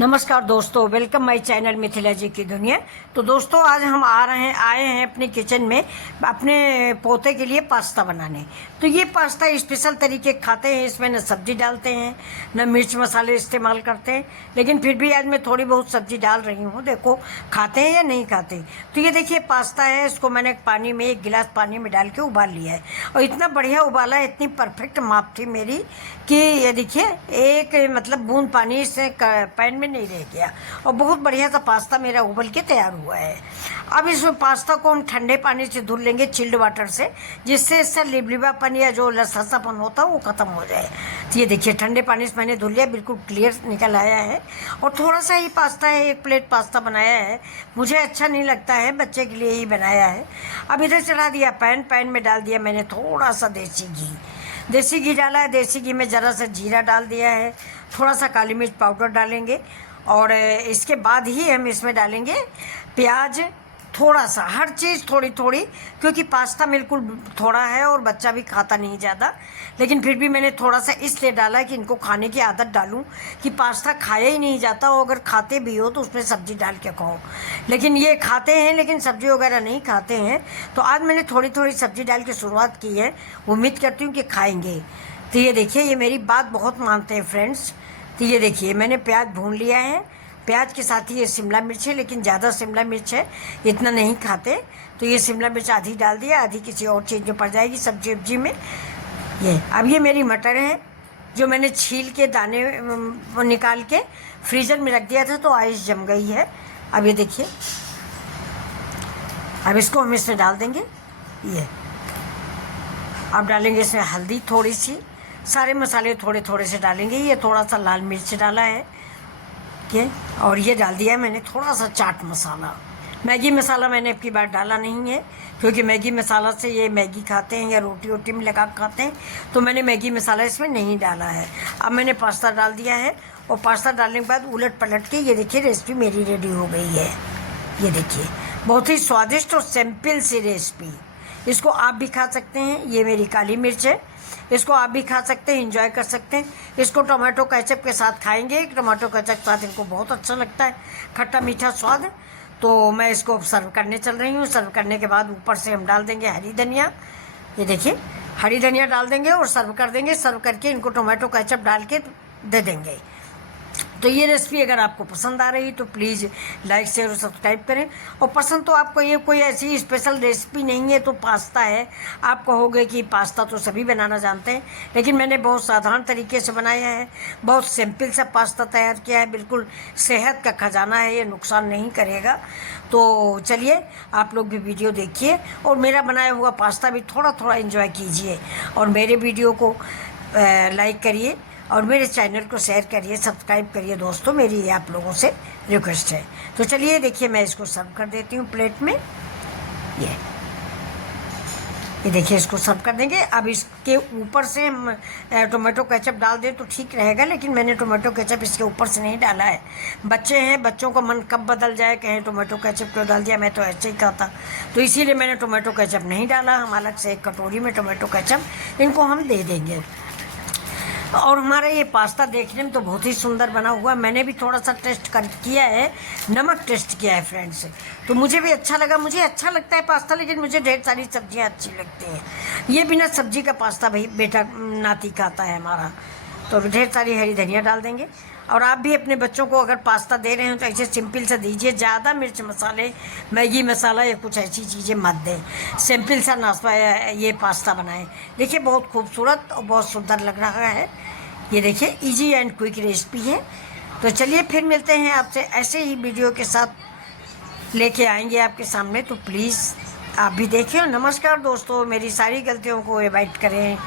नमस्कार दोस्तों, welcome my channel Mithila जी की दुनिया। तो दोस्तों आज हम आए हैं अपने किचन में अपने पोते के लिए पास्ता बनाने। तो ये पास्ता स्पेशल तरीके खाते हैं, इसमें न सब्जी डालते हैं न मिर्च मसाले इस्तेमाल करते हैं, लेकिन फिर भी आज मैं थोड़ी बहुत सब्जी डाल रही हूँ। देखो खाते हैं या नहीं खाते। तो ये देखिए पास्ता है, इसको मैंने पानी में 1 गिलास पानी में डाल के उबाल लिया है और इतना बढ़िया उबाला है, इतनी परफेक्ट माप थी मेरी कि ये देखिए एक मतलब बूंद पानी से पैन में नहीं रह गया और बहुत बढ़िया सा पास्ता मेरा उबल के तैयार हुआ है। अब इस पास्ता को हम ठंडे पानी से धुल लेंगे, चिल्ड वाटर से, जिससे इससे लिबलिबापन या जो लसलसापन होता है वो ख़त्म हो जाए। तो ये देखिए ठंडे पानी से मैंने धुल लिया, बिल्कुल क्लियर निकल आया है। और थोड़ा सा ही पास्ता है, 1 प्लेट पास्ता बनाया है, मुझे अच्छा नहीं लगता है, बच्चे के लिए ही बनाया है। अब इधर चढ़ा दिया पैन में डाल दिया मैंने थोड़ा सा देसी घी डाला है। देसी घी में ज़रा सा जीरा डाल दिया है, थोड़ा सा काली मिर्च पाउडर डालेंगे और इसके बाद ही हम इसमें डालेंगे प्याज, थोड़ा सा, हर चीज़ थोड़ी थोड़ी, क्योंकि पास्ता बिल्कुल थोड़ा है और बच्चा भी खाता नहीं ज़्यादा, लेकिन फिर भी मैंने थोड़ा सा इसलिए डाला कि इनको खाने की आदत डालूं कि पास्ता खाया ही नहीं जाता, और अगर खाते भी हो तो उसमें सब्ज़ी डाल के खाओ। लेकिन ये खाते हैं लेकिन सब्ज़ी वगैरह नहीं खाते हैं, तो आज मैंने थोड़ी थोड़ी सब्ज़ी डाल के शुरुआत की है, उम्मीद करती हूँ कि खाएँगे। तो ये देखिए ये मेरी बात बहुत मानते हैं फ्रेंड्स। तो ये देखिए मैंने प्याज भून लिया है, प्याज के साथ ही ये शिमला मिर्च है, लेकिन ज़्यादा शिमला मिर्च है, इतना नहीं खाते, तो ये शिमला मिर्च आधी डाल दिया, आधी किसी और चीज़ में पड़ जाएगी सब्जी में। ये अब ये मेरी मटर है जो मैंने छील के दाने निकाल के फ्रीज़र में रख दिया था, तो आइस जम गई है। अब ये देखिए, अब इसको हम इसमें डाल देंगे। ये अब डालेंगे इसमें हल्दी थोड़ी सी, सारे मसाले थोड़े थोड़े से डालेंगे। ये थोड़ा सा लाल मिर्च डाला है के, और ये डाल दिया है मैंने थोड़ा सा चाट मसाला। मैगी मसाला मैंने अब की बार डाला नहीं है, क्योंकि मैगी मसाला से ये मैगी खाते हैं या रोटी वोटी में लगा खाते हैं, तो मैंने मैगी मसाला इसमें नहीं डाला है। अब मैंने पास्ता डाल दिया है और पास्ता डालने के बाद उलट पलट के ये देखिए रेसिपी मेरी रेडी हो गई है। ये देखिए बहुत ही स्वादिष्ट और सिंपल सी रेसिपी, इसको आप भी खा सकते हैं। ये मेरी काली मिर्च है, इसको आप भी खा सकते हैं, एंजॉय कर सकते हैं। इसको टमाटो केचप के साथ खाएंगे, टमाटो केचप के साथ इनको बहुत अच्छा लगता है, खट्टा मीठा स्वाद। तो मैं इसको सर्व करने चल रही हूँ। सर्व करने के बाद ऊपर से हम डाल देंगे हरी धनिया। ये देखिए हरी धनिया डाल देंगे और सर्व कर देंगे। सर्व करके इनको टमाटो केचप डाल के दे देंगे। तो ये रेसिपी अगर आपको पसंद आ रही तो प्लीज़ लाइक शेयर और सब्सक्राइब करें। और पसंद तो आपको ये कोई ऐसी स्पेशल रेसिपी नहीं है, तो पास्ता है, आप कहोगे कि पास्ता तो सभी बनाना जानते हैं, लेकिन मैंने बहुत साधारण तरीके से बनाया है, बहुत सिंपल सा पास्ता तैयार किया है, बिल्कुल सेहत का खजाना है, ये नुकसान नहीं करेगा। तो चलिए आप लोग भी वीडियो देखिए और मेरा बनाया हुआ पास्ता भी थोड़ा थोड़ा एंजॉय कीजिए, और मेरे वीडियो को लाइक करिए और मेरे चैनल को शेयर करिए, सब्सक्राइब करिए दोस्तों, मेरी ये आप लोगों से रिक्वेस्ट है। तो चलिए देखिए मैं इसको सर्व कर देती हूँ प्लेट में। ये देखिए इसको सर्व कर देंगे। अब इसके ऊपर से हम टोमेटो केचप डाल दें तो ठीक रहेगा, लेकिन मैंने टोमेटो केचप इसके ऊपर से नहीं डाला है। बच्चे हैं, बच्चों का मन कब बदल जाए, कहें टोमेटो केचप क्यों डाल दिया, मैं तो ऐसे ही खाता, तो इसीलिए मैंने टोमेटो केचप नहीं डाला। हम अलग से एक कटोरी में टोमेटो केचप इनको हम दे देंगे। और हमारा ये पास्ता देखने में तो बहुत ही सुंदर बना हुआ। मैंने भी थोड़ा सा टेस्ट किया है, नमक टेस्ट किया है फ्रेंड्स, तो मुझे भी अच्छा लगा। मुझे अच्छा लगता है पास्ता, लेकिन मुझे ढेर सारी सब्जियां अच्छी लगती हैं। ये बिना सब्जी का पास्ता भाई बेटा नाती खाता है हमारा, तो ढेर सारी हरी धनिया डाल देंगे। और आप भी अपने बच्चों को अगर पास्ता दे रहे हो तो ऐसे सिंपल सा दीजिए, ज़्यादा मिर्च मसाले, मैगी मसाला या कुछ ऐसी चीज़ें मत दें। सिंपल सा नाश्ता ये पास्ता बनाएं। देखिए बहुत खूबसूरत और बहुत सुंदर लग रहा है। ये देखिए इजी एंड क्विक रेसिपी है। तो चलिए फिर मिलते हैं आपसे ऐसे ही वीडियो के साथ, लेके आएंगे आपके सामने, तो प्लीज़ आप भी देखें। नमस्कार दोस्तों, मेरी सारी गलतियों को अवॉइड करें।